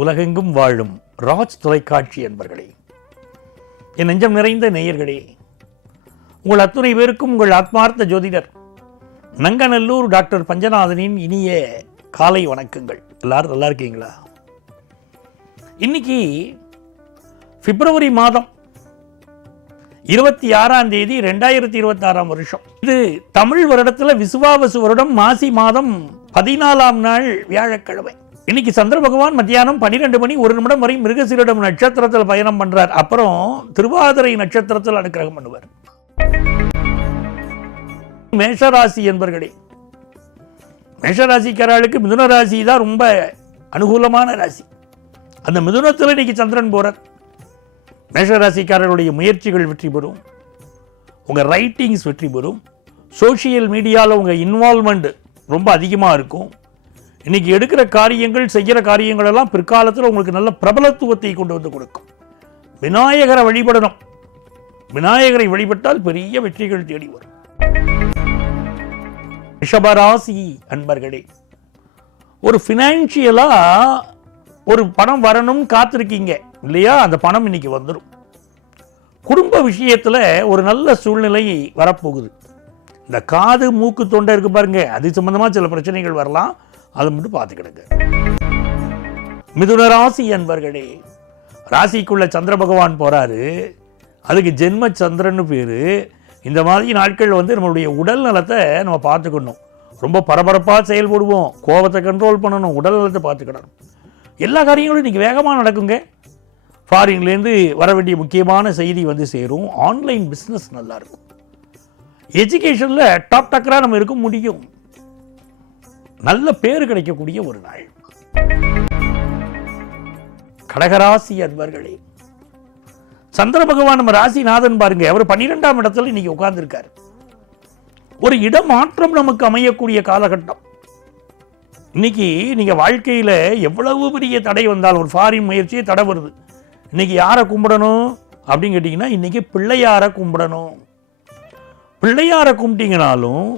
உலகெங்கும் வாழும் ராஜ் தொலைக்காட்சி என்பர்களே, என் நெஞ்சம் நிறைந்த நேயர்களே, உங்கள் அத்துணை பேருக்கும் உங்கள் ஆத்மார்த்த ஜோதிடர் நங்கநல்லூர் டாக்டர் பஞ்சநாதனின் இனிய காலை வணக்கங்கள். எல்லாரும் நல்லா இருக்கீங்களா? இன்னைக்கு பிப்ரவரி மாதம் 26ஆம் தேதி 2026 வருஷம். இது தமிழ் வருடத்தில் விசுவாவசு வருடம் மாசி மாதம் 14ஆம் நாள் வியாழக்கிழமை. இன்னைக்கு சந்திர பகவான் மத்தியானம் 12 மணி 1 நிமிடம் வரை மிருகசீரிடம் நட்சத்திரத்தில் பயணம் பண்றார். அப்புறம் திருவாதிரை நட்சத்திரத்தில் அனுக்கிரகம் பண்ணுவார். மேஷராசி என்பர்களே, மேஷராசிக்காரர்களுக்கு மிதுன ராசி தான் ரொம்ப அனுகூலமான ராசி. அந்த மிதுனத்தில் இன்னைக்கு சந்திரன் போறார். மேஷராசிக்காரர்களுடைய முயற்சிகள் வெற்றி பெறும். உங்கள் ரைட்டிங்ஸ் வெற்றி பெறும். சோஷியல் மீடியாவில் உங்கள் இன்வால்மெண்ட் ரொம்ப அதிகமாக இருக்கும். இன்னைக்கு எடுக்கிற காரியங்கள், செய்கிற காரியங்கள் எல்லாம் பிற்காலத்தில் உங்களுக்கு நல்ல பிரபலத்துவத்தை கொண்டு வந்து கொடுக்கும். விநாயகரை வழிபடணும். விநாயகரை வழிபட்டால் பெரிய வெற்றிகள் தேடி வரும். ரிஷபராசி அன்பர்களே, ஒரு ஃபினான்ஷியலா ஒரு பணம் வரணும் காத்திருக்கீங்க இல்லையா? அந்த பணம் இன்னைக்கு வந்துடும். குடும்ப விஷயத்தில் ஒரு நல்ல சூழ்நிலை வரப்போகுது. இந்த காது மூக்கு தொண்டை இருக்கு பாருங்க, அது சம்பந்தமாக சில பிரச்சனைகள் வரலாம். அதை மட்டும் பார்த்துக்கிடுங்க. மிதுன ராசி அன்பர்களே, ராசிக்குள்ள சந்திர பகவான் போறாரு. அதுக்கு ஜென்ம சந்திரன்னு பேரு. இந்த மாதிரி நாட்கள் நம்மளுடைய உடல் நலத்தை நம்ம பார்த்துக்கணும். ரொம்ப பரபரப்பாக செயல்படுவோம். கோபத்தை கண்ட்ரோல் பண்ணணும். உடல் நலத்தை பார்த்துக்கிடணும். எல்லா காரியங்களும் இன்னைக்கு வேகமாக நடக்குங்க. ஃபாரின்லேருந்து வர வேண்டிய முக்கியமான செய்தி சேரும். ஆன்லைன் பிஸ்னஸ் நல்லா இருக்கும். எஜுகேஷனில் டாப் டக்கராக நம்ம இருக்க முடியும். நல்ல பேர் கிடைக்கக்கூடிய ஒரு நாள். கடகராசி அன்பர்களே, சந்திர பகவான் நம்ம ராசிநாதன் பாருங்க, அவர் 12ஆம் இடத்துல இன்னைக்கு உட்கார்ந்து இருக்காரு. ஒரு இடமாற்றம் நமக்கு அமையக்கூடிய காலகட்டம். இன்னைக்கு நீங்க வாழ்க்கையில எவ்வளவு பெரிய தடை வந்தாலும், ஒரு ஃபாரின் முயற்சியே தடை வருது, இன்னைக்கு யாரை கும்பிடணும் அப்படின்னு கேட்டீங்கன்னா, இன்னைக்கு பிள்ளையாரை கும்பிடணும். பிள்ளையாரை கும்பிட்டீங்கனாலும்,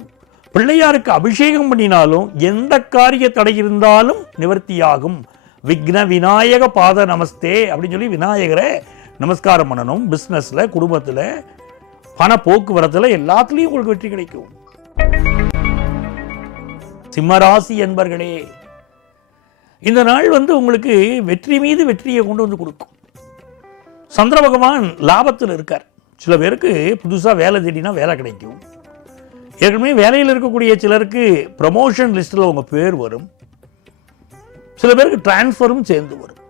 பிள்ளையாருக்கு அபிஷேகம் பண்ணினாலும் எந்த காரிய தடை இருந்தாலும் நிவர்த்தியாகும். விக்ன விநாயக பாத நமஸ்தே அப்படின்னு சொல்லி விநாயகரை நமஸ்காரம் பண்ணணும். பிஸ்னஸில், குடும்பத்தில், பண போக்குவரத்தில் எல்லாத்துலேயும் உங்களுக்கு வெற்றி கிடைக்கும். சிம்மராசி என்பர்களே, இந்த நாள் உங்களுக்கு வெற்றி மீது வெற்றியை கொண்டு வந்து கொடுக்கும். சந்திர பகவான் லாபத்தில் இருக்கார். சில பேருக்கு புதுசாக வேலை தேடினா வேலை கிடைக்கும். ஏற்கனவே வேலையில் இருக்கக்கூடிய சிலருக்கு ப்ரமோஷன் லிஸ்ட்டில் உங்கள் பேர் வரும். சில பேருக்கு டிரான்ஸ்ஃபரும் சேர்ந்து வரும்.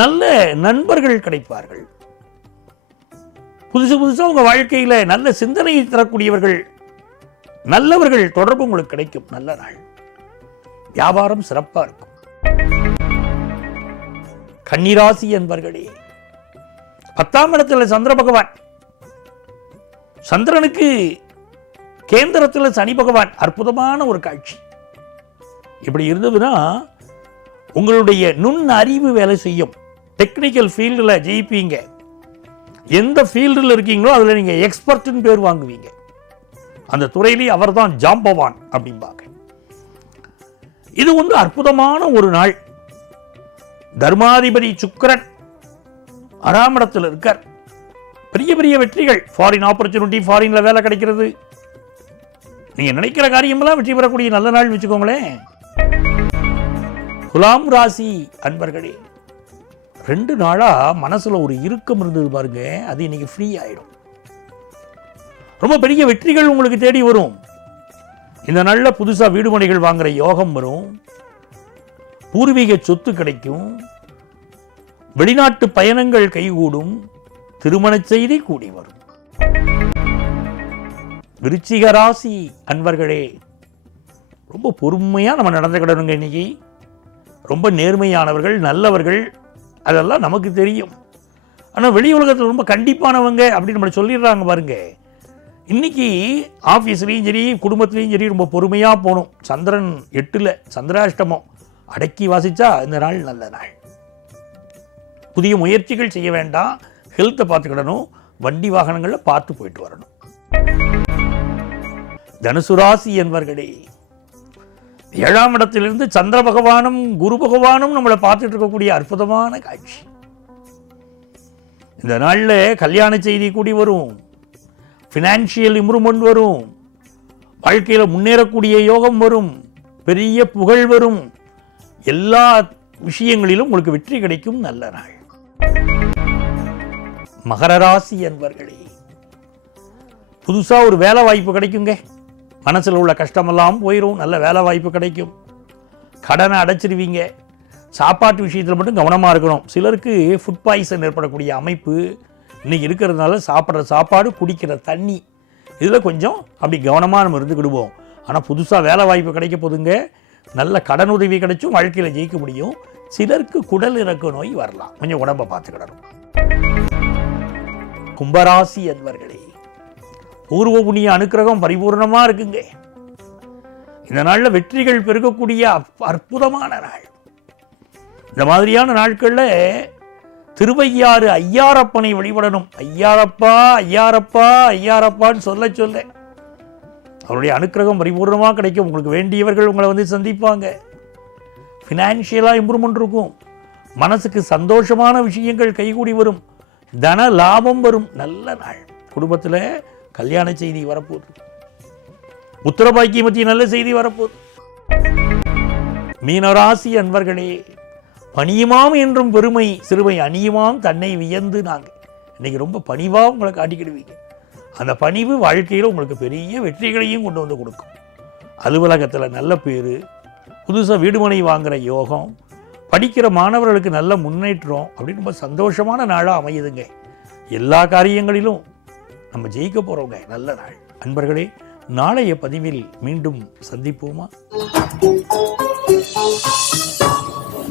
நல்ல நண்பர்கள் கிடைப்பார்கள். புதுசாக உங்கள் வாழ்க்கையில் நல்ல சிந்தனை தரக்கூடியவர்கள், நல்லவர்கள் தொடர்பு உங்களுக்கு கிடைக்கும். நல்ல நாள். வியாபாரம் சிறப்பாக இருக்கும். கன்னிராசி என்பர்களே, 10ஆம் இடத்துல சந்திர பகவான். சந்திரனுக்கு கேந்திரத்தில் சனி பகவான். அற்புதமான ஒரு காட்சி. இப்படி இருந்ததுன்னா உங்களுடைய நுண் அறிவு வேலை செய்யும். டெக்னிக்கல் ஃபீல்டில் ஜெயிப்பீங்க. எந்த ஃபீல்டில் இருக்கீங்களோ அதில் நீங்கள் எக்ஸ்பர்ட்னு பேர் வாங்குவீங்க. அந்த துறையிலே அவர் தான் ஜாம்பவான் அப்படிம்பாங்க. இது அற்புதமான ஒரு நாள். தர்மாதிபதி சுக்கிரன் 6ஆம் இடத்தில் இருக்கார். பெரிய பெரிய வெற்றிகள், ஃபாரின் ஆப்பர்ச்சுனிட்டி, ஃபாரின்ல வேலை கிடைக்கிறது, நீங்க நினைக்கிற காரியமெல்லாம் வெற்றி பெறக்கூடிய நல்ல நாள் வச்சுக்கோங்களேன். துலாம் ராசி அன்பர்களே, 2 நாளா மனசுல ஒரு இறுக்கம் இருந்தது பாருங்க, அது இன்னைக்கு ஃப்ரீ ஆயிடும். ரொம்ப பெரிய வெற்றிகள் உங்களுக்கு தேடி வரும். இந்த நாள்ல புதுசா வீடு மனைகள் வாங்குற யோகம் வரும். பூர்வீக சொத்து கிடைக்கும். வெளிநாட்டு பயணங்கள் கைகூடும். திருமண செய்தி கூடி வரும். விருச்சிக ராசி அன்பர்களே, ரொம்ப பொறுமையாக நம்ம நடந்துக்கிடணுங்க. இன்னைக்கு ரொம்ப நேர்மையானவர்கள், நல்லவர்கள், அதெல்லாம் நமக்கு தெரியும். ஆனால் வெளி உலகத்தில் ரொம்ப கண்டிப்பானவங்க அப்படின்னு நம்மளை சொல்லிடுறாங்க பாருங்க. இன்னைக்கு ஆஃபீஸ்லேயும் சரி, குடும்பத்துலேயும் சரி, ரொம்ப பொறுமையாக போகணும். சந்திரன் 8ல், சந்திராஷ்டமம் அடக்கி வாசிச்சா இந்த நாள் நல்ல நாள். புதிய முயற்சிகள் செய்ய வேண்டாம். ஹெல்த்தை பார்த்துக்கிடணும். வண்டி வாகனங்களில் பார்த்து போயிட்டு வரணும். தனுசு ராசி என்பர்களே, 7ஆம் இடத்திலிருந்து சந்திர பகவானும் குரு பகவானும் நம்மளை பார்த்துட்டு இருக்கக்கூடிய அற்புதமான காட்சி. இந்த நாளில் கல்யாண செய்தி கூடி வரும், ஃபினான்ஷியல் இம்ப்ரூவ்மெண்ட் வரும், வாழ்க்கையில் முன்னேறக்கூடிய யோகம் வரும், பெரிய புகழ் வரும், எல்லா விஷயங்களிலும் உங்களுக்கு வெற்றி கிடைக்கும் நல்ல நாள். மகர ராசி அன்பர்களே, புதுசாக ஒரு வேலை வாய்ப்பு கிடைக்குங்க. மனசில் உள்ள கஷ்டமெல்லாம் போயிடும், நல்ல வேலை வாய்ப்பு கிடைக்கும். கடனை அடைச்சிருவீங்க. சாப்பாட்டு விஷயத்தில் மட்டும் கவனமாக இருக்கணும். சிலருக்கு ஃபுட் பாய்சன் ஏற்படக்கூடிய அமைப்பு இன்னைக்கு இருக்கிறதுனால சாப்பிட்ற சாப்பாடு, குடிக்கிற தண்ணி, இதில் கொஞ்சம் அப்படி கவனமாக நம்ம இருந்துக்கிடுவோம். ஆனால் புதுசாக வேலை வாய்ப்பு கிடைக்க போதுங்க. நல்ல கடன் உதவி கிடைச்சும் வாழ்க்கையில் ஜெயிக்க முடியும். சிலருக்கு குடல் இறக்க நோய் வரலாம், கொஞ்சம் உடம்பை பார்த்துக்கிடணும். கும்பராசி அன்பர்களே, பூர்வ புண்ணிய அனுக்கிரகம் பரிபூர்ணமாக இருக்குங்க. இந்த நாளில் வெற்றிகள் பெருகக்கூடிய அற்புதமான நாள். இந்த மாதிரியான நாட்களில் திருவையாறு ஐயாரப்பனை வழிபடணும். ஐயாரப்பா ஐயாரப்பா ஐயாரப்பான்னு சொல்ல சொல்ல அவருடைய அனுக்கிரகம் பரிபூர்ணமாக கிடைக்கும். உங்களுக்கு வேண்டியவர்கள் உங்களை வந்து சந்திப்பாங்க. ஃபினான்ஷியலாக இம்ப்ரூவ்மெண்ட் இருக்கும். மனசுக்கு சந்தோஷமான விஷயங்கள் கைகூடி வரும். தன லாபம் வரும். நல்ல நாள். குடும்பத்தில் கல்யாண செய்தி வரப்போகுது. உத்தரபாக்கிய மத்திய நல்ல செய்தி வரப்போகுது. மீனராசி அன்பர்களே, பணியுமாம் என்றும் பெருமை சிறுமை அணியுமாம் தன்னை வியந்து நாங்கள் இன்னைக்கு ரொம்ப பணிவாக உங்களை காட்டிக்கிடுவீங்க. அந்த பணிவு வாழ்க்கையில் உங்களுக்கு பெரிய வெற்றிகளையும் கொண்டு வந்து கொடுக்கும். அலுவலகத்தில் நல்ல பேர், புதுசாக வீடுமனை வாங்குகிற யோகம், படிக்கிற மாணவர்களுக்கு நல்ல முன்னேற்றம், அப்படின்னு ரொம்ப சந்தோஷமான நாளாக அமையுதுங்க. எல்லா காரியங்களிலும் நம்ம ஜெயிக்க போகிறோங்க. நல்ல நாள். அன்பர்களே, நாளைய பதிவில் மீண்டும் சந்திப்போமா?